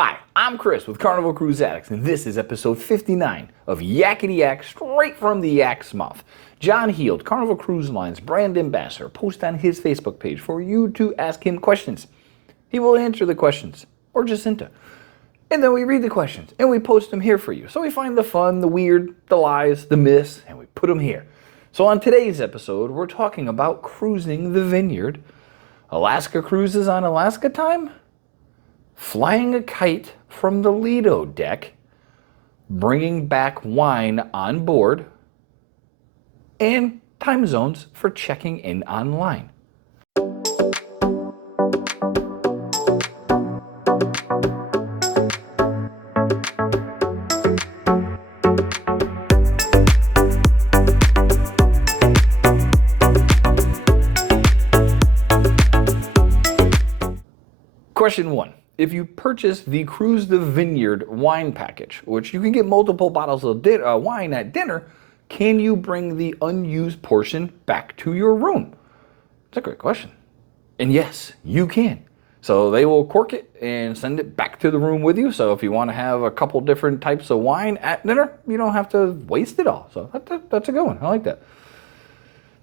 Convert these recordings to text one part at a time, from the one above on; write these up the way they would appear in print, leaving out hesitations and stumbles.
Hi, I'm Chris with Carnival Cruise Addicts, and this is episode 59 of Yakety-Yak, straight from the Yak's mouth. John Heald, Carnival Cruise Line's brand ambassador, posts on his Facebook page for you to ask him questions. He will answer the questions, or Jacinta. And then we read the questions, and we post them here for you. So we find the fun, the weird, the lies, the myths, and we put them here. So on today's episode, we're talking about cruising the Vineyard, Alaska cruises on Alaska time, flying a kite from the Lido deck, bringing back wine on board, and time zones for checking in online. Question 1. If you purchase the Cruise the Vineyard wine package, which you can get multiple bottles of wine at dinner, can you bring the unused portion back to your room? It's a great question. And yes, you can. So they will cork it and send it back to the room with you. So if you want to have a couple different types of wine at dinner, you don't have to waste it all. So that's a good one. I like that.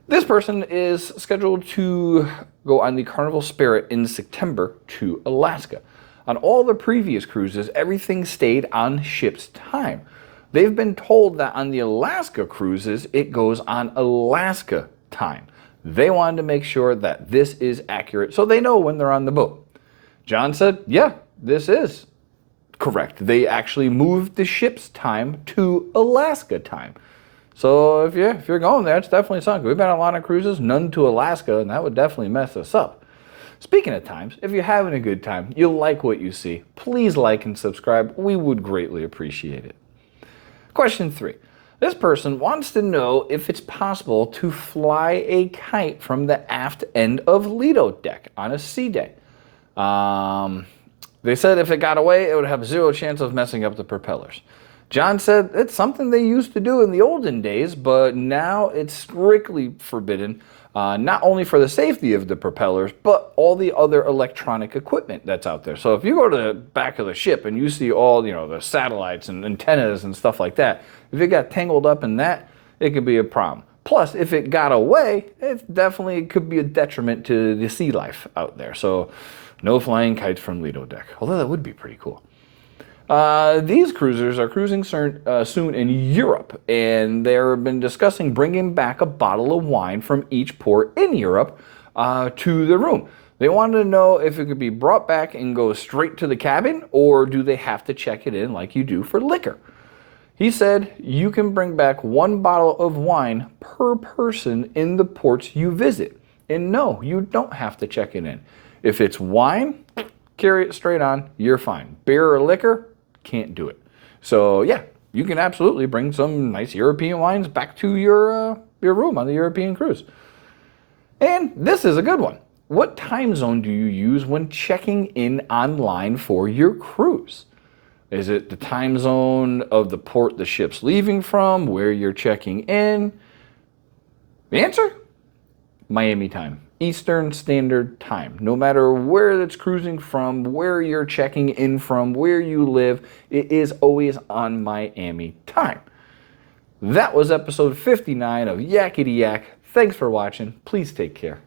This person is scheduled to go on the Carnival Spirit in September to Alaska. On all the previous cruises, everything stayed on ship's time. They've been told that on the Alaska cruises, it goes on Alaska time. They wanted to make sure that this is accurate so they know when they're on the boat. John said, yeah, this is correct. They actually moved the ship's time to Alaska time. So if you're going there, it's definitely something. We've been on a lot of cruises, none to Alaska, and that would definitely mess us up. Speaking of times, if you're having a good time, you like what you see, please like and subscribe. We would greatly appreciate it. Question 3. This person wants to know if it's possible to fly a kite from the aft end of Lido deck on a sea day. They said if it got away, it would have zero chance of messing up the propellers. John said it's something they used to do in the olden days, but now it's strictly forbidden, not only for the safety of the propellers, but all the other electronic equipment that's out there. So if you go to the back of the ship and you see all, the satellites and antennas and stuff like that, if it got tangled up in that, it could be a problem. Plus, if it got away, it definitely could be a detriment to the sea life out there. So no flying kites from Lido deck, although that would be pretty cool. These cruisers are cruising soon in Europe, and they've been discussing bringing back a bottle of wine from each port in Europe to the room. They wanted to know if it could be brought back and go straight to the cabin, or do they have to check it in like you do for liquor? He said you can bring back one bottle of wine per person in the ports you visit. And no, you don't have to check it in. If it's wine, carry it straight on, you're fine. Beer or liquor, can't do it. So yeah, you can absolutely bring some nice European wines back to your room on the European cruise. And this is a good one. What time zone do you use when checking in online for your cruise? Is it the time zone of the port the ship's leaving from, where you're checking in? The answer? Miami time. Eastern Standard Time. No matter where it's cruising from, where you're checking in from, where you live, it is always on Miami time. That was episode 59 of Yakety-Yak. Thanks for watching. Please take care.